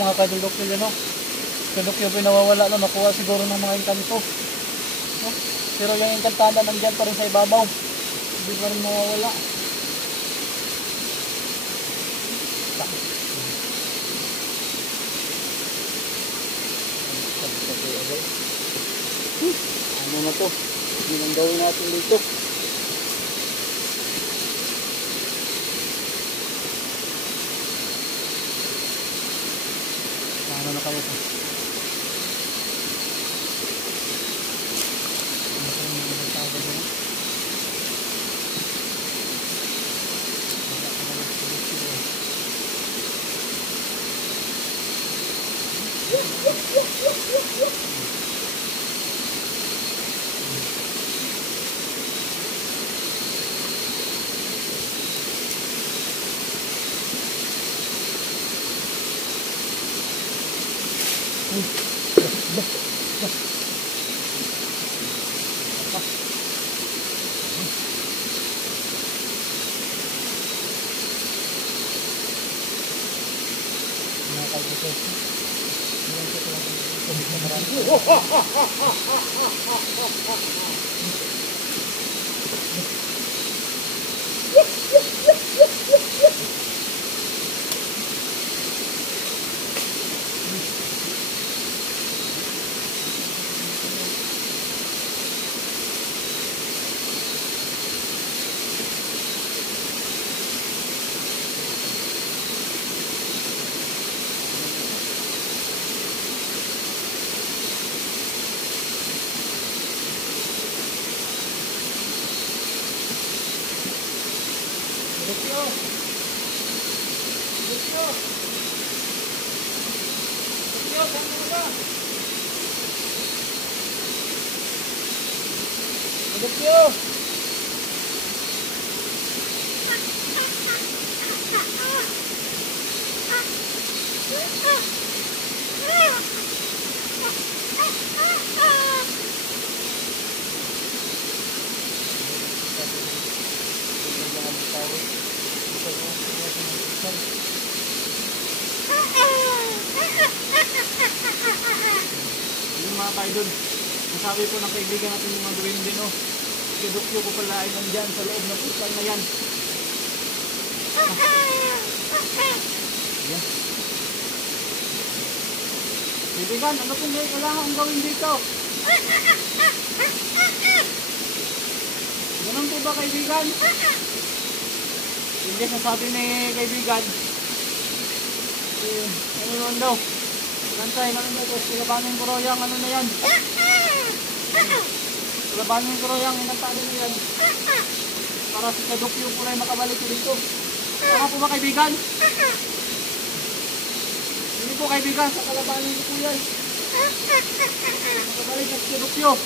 Mga kadulokyo yun, no? Kadulokyo po nawawala, no? Nakuha siguro ng mga engkanto, no? Pero yung engkantada nandyan pa rin sa ibabaw, hindi pa rin nawawala. Ano na to? Ano nang gawin natin dito? Ano na kaya ito? Idol, nasabi po ng kaibigan natin yung mga duwende, no? Kadukyo ko pala ay nandyan sa loob ng putal na yan. Yan. Kaibigan, ano po ngayon kailangan kong gawin dito? Ganun po ba, kaibigan? Hindi, nasabi ni kaibigan. Ano naman daw? Kansay, ano na ito? Silabanin ko royang, ano na yan? Silabanin ko royang, inantado na yan. Para si Kadukyo po na makabalik dito. Tama po ba, kaibigan? Hindi po, kaibigan, sa kalabanin ko po yan. Makabalik na si Kadukyo.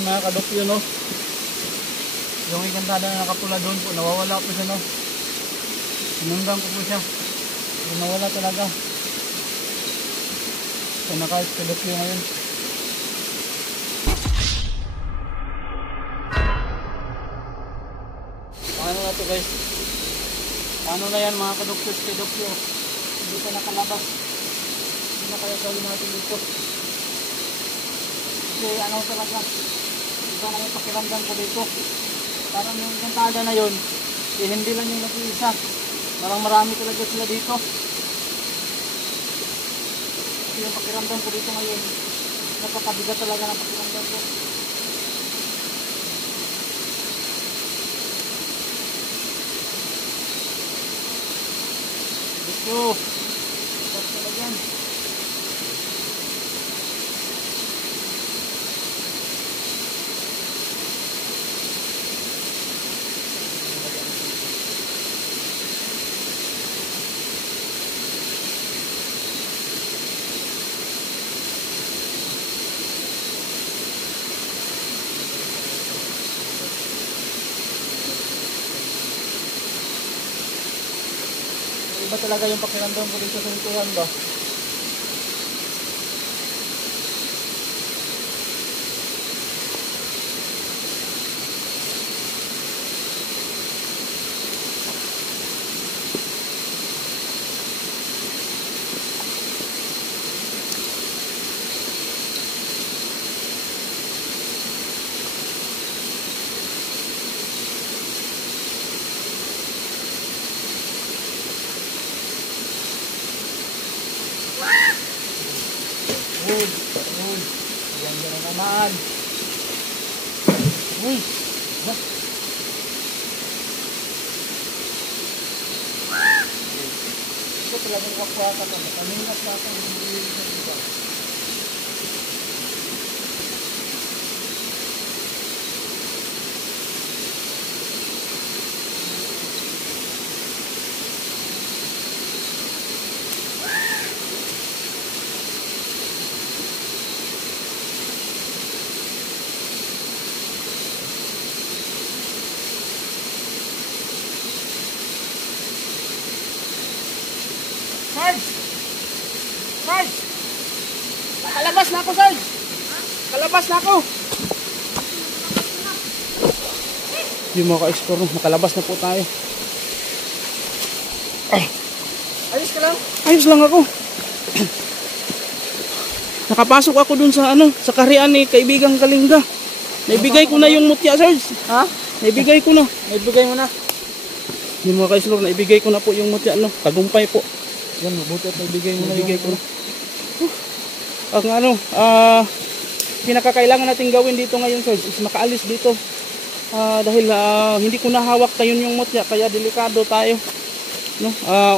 Yun mga kadokyo, no? Yung ikantada na nakapula doon po, nawawala po siya, no? Sinunggang ko po siya. Nawala talaga. So naka-kadokyo ngayon. Paano na to guys? Paano na yan mga kadokyo? Hindi pa nakalabas. Hindi na kaya gawin natin dito. Kasi ano talaga, iba na yung pakiramdam ko dito. Parang yung kantada na yun, eh, hindi lang yung nag-iisa. Parang marami talaga sila dito. Kasi yung pakiramdam ko dito ngayon, napakabigat talaga ng pakiramdam ko. Dito, bigat talaga yan. Iba talaga yung pakiramdam ko dito sa likuran ba? Uy, yan na naman. Uy, ba? Ito talagang wakwaka na. Kanina sa akin hindi sa iba. Sarge! Sarge! Nakalabas na ako, Sarge! Nakalabas na ako! Yung mga ka-explore, nakalabas na po tayo. Ay. Ayos ka lang? Ayos lang ako. Nakapasok ako dun sa sa kaharian ni kaibigang Kalinga. Naibigay ko na yung mutya, Sarge. Ha? Naibigay ko na. Naibigay mo na? Yung mga ka-explore, naibigay ko na po yung mutya, tagumpay po. Yan, mabuti at naibigay mo na yung ko. Ang pinakakailangan natin gawin dito ngayon, Sarge, is makaalis dito. Dahil hindi ko nahawak tayo yung mutya, kaya delikado tayo. No?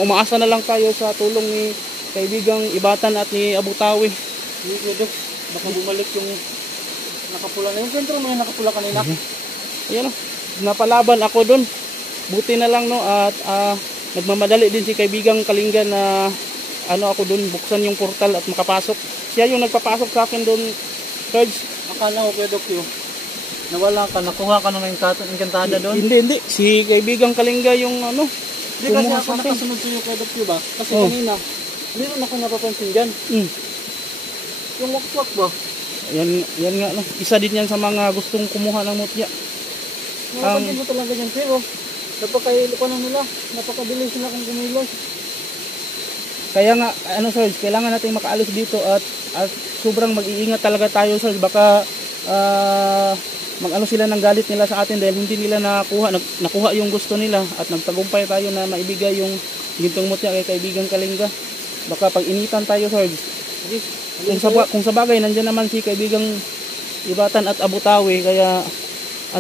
Umaasa na lang tayo sa tulong ni kaibigang Ibatan at ni Abu Tawi. Baka bumalik yung nakapula na yung sentro mo yung nakapula kanina. Ayan, napalaban ako dun. Buti na lang, no, at nagmamadali din si kaibigang Kalinga na ako dun, buksan yung portal at makapasok. Siya yung nagpapasok sa akin dun, Sarge. Akala ko kay Dokyo, nawala ka, nakuha ka ng engkantada dun? Hindi. Si kaibigang Kalinga yung Hindi kasi ako nakasunod sa iyo kay Dokyo ba? Kasi kanina, meron ako napapansin dyan. Yung wakwak ba? Yan nga, no. Isa din yan sa mga gustong kumuha ng mutya. Napapansin mo talaga yan, pero napakailukuan nila, napakabilis sila kung kumilos. Kaya nga, Sarge, kailangan natin makaalis dito at sobrang mag-iingat talaga tayo, Sarge. Baka sila ng galit nila sa atin dahil hindi nila nakuha yung gusto nila at nagtagumpay tayo na maibigay yung gintong mutya kay kaibigang Kalinga. Baka pag-initan tayo, Sarge. Kung sa bagay, nandiyan naman si kaibigang Ibatan at Abu Tawi, kaya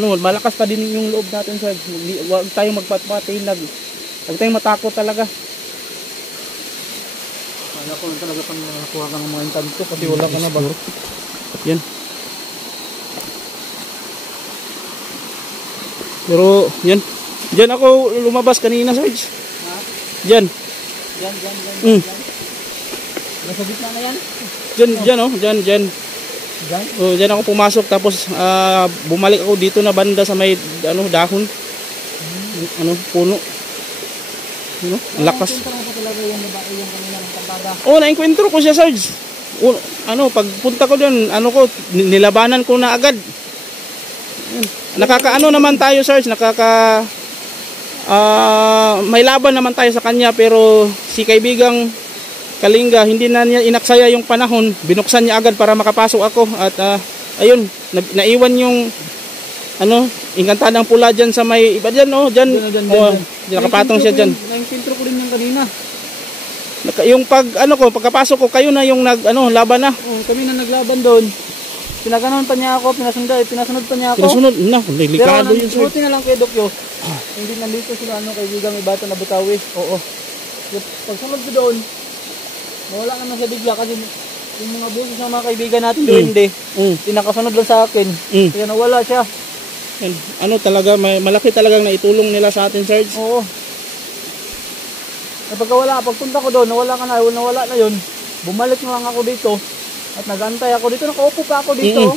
malakas pa din yung loob natin, Sarge. Huwag tayong magpatpatinag. Huwag tayong matakot talaga. Wala ko lang talaga pang nakuha ka ng mga intanto kasi wala ka na ba? Yan. Pero, yan. Diyan ako lumabas kanina, Sarge. Ha? Diyan. Diyan. Nasa gitna na yan? Diyan. Diyan? Oh, diyan ako pumasok tapos bumalik ako dito na banda sa may dahon. Ano, puno. Ano? Ang lakas. Talaga yung babae yung kanina ng Pampanga. Oh, na-encuentro ko siya, Sarge. Pagpunta ko doon, nilabanan ko na agad. Nakakaano naman tayo, Sarge, may laban naman tayo sa kanya, pero si kaibigang Kalinga, hindi na niya inaksaya yung panahon, binuksan niya agad para makapasok ako at ayun, naiwan yung Inkantadang Pula dyan sa may iba dyan, dyan. Nakapatong siya dyan. Na-encuentro ko rin yung kanina. Yung pagkapasok ko, kayo na yung laban na. Oh, kami na naglaban doon. Pinaganon pa niya ako, pinasunod pa niya ako. Pinasunod na, delikado yun, sir. Buti na lang kay Dokyo. Hindi nandito sila kaibigang Ibatan na Butawi. Oo. Pagsunod ko doon, nawala ka na siya bigla kasi yung mga busos ng mga kaibigan natin doon hindi. Tinakasunod lang sa akin. Kaya nawala siya. Talaga, malaki talagang naitulong nila sa atin, Sarge. Oo. Pagpunta ko doon, nawala na yun. Bumalik na lang ako dito. At nagantay ako dito, nakaupo pa ako dito.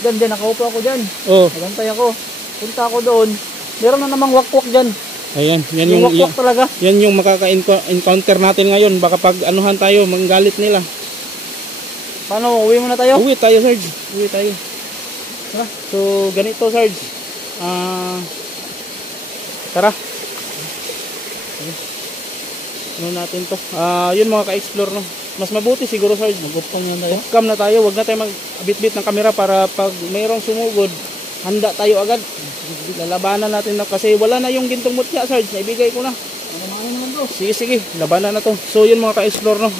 Diyan, nakaupo ako dyan. Nagantay ako. Punta ako doon. Meron na namang wakwak dyan. Ayan, yung wakwak talaga. Yan yung makaka-encounter natin ngayon. Baka pag anuhan tayo, manggalit nila. Paano, uwi muna tayo? Uwi tayo, Sarge. Uwi tayo. So, ganito, Sarge. Tara. Ano natin to? Yun mga ka-explore, no? Mas mabuti siguro, Sarge. Mag-off na tayo. Off-cam na tayo. Huwag na tayo mag-bit-bit ng kamera para pag mayroong sumugod, handa tayo agad. Lalabanan natin na kasi wala na yung gintong mutya, Sarge. Naibigay ko na. Sige. Labanan na to. So, yun mga ka-explore, no?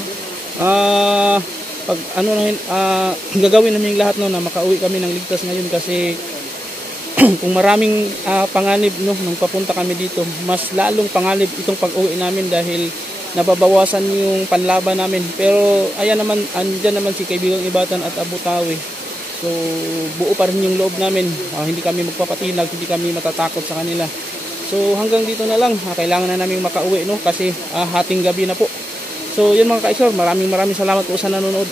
Gagawin namin yung lahat, no, na makauwi kami ng ligtas ngayon kasi kung maraming panganib, no, nung papunta kami dito, mas lalong panganib itong pag-uwi namin dahil nababawasan yung panlaban namin. Pero ayan naman, andyan naman si kaibigang Ibatan at Abu Tawi. So buo pa rin yung loob namin. Hindi kami magpapatinag, hindi kami matatakot sa kanila. So hanggang dito na lang. Kailangan na namin makauwi, no, kasi hating gabi na po. So yun mga ka-explore, maraming salamat po sa nanonood.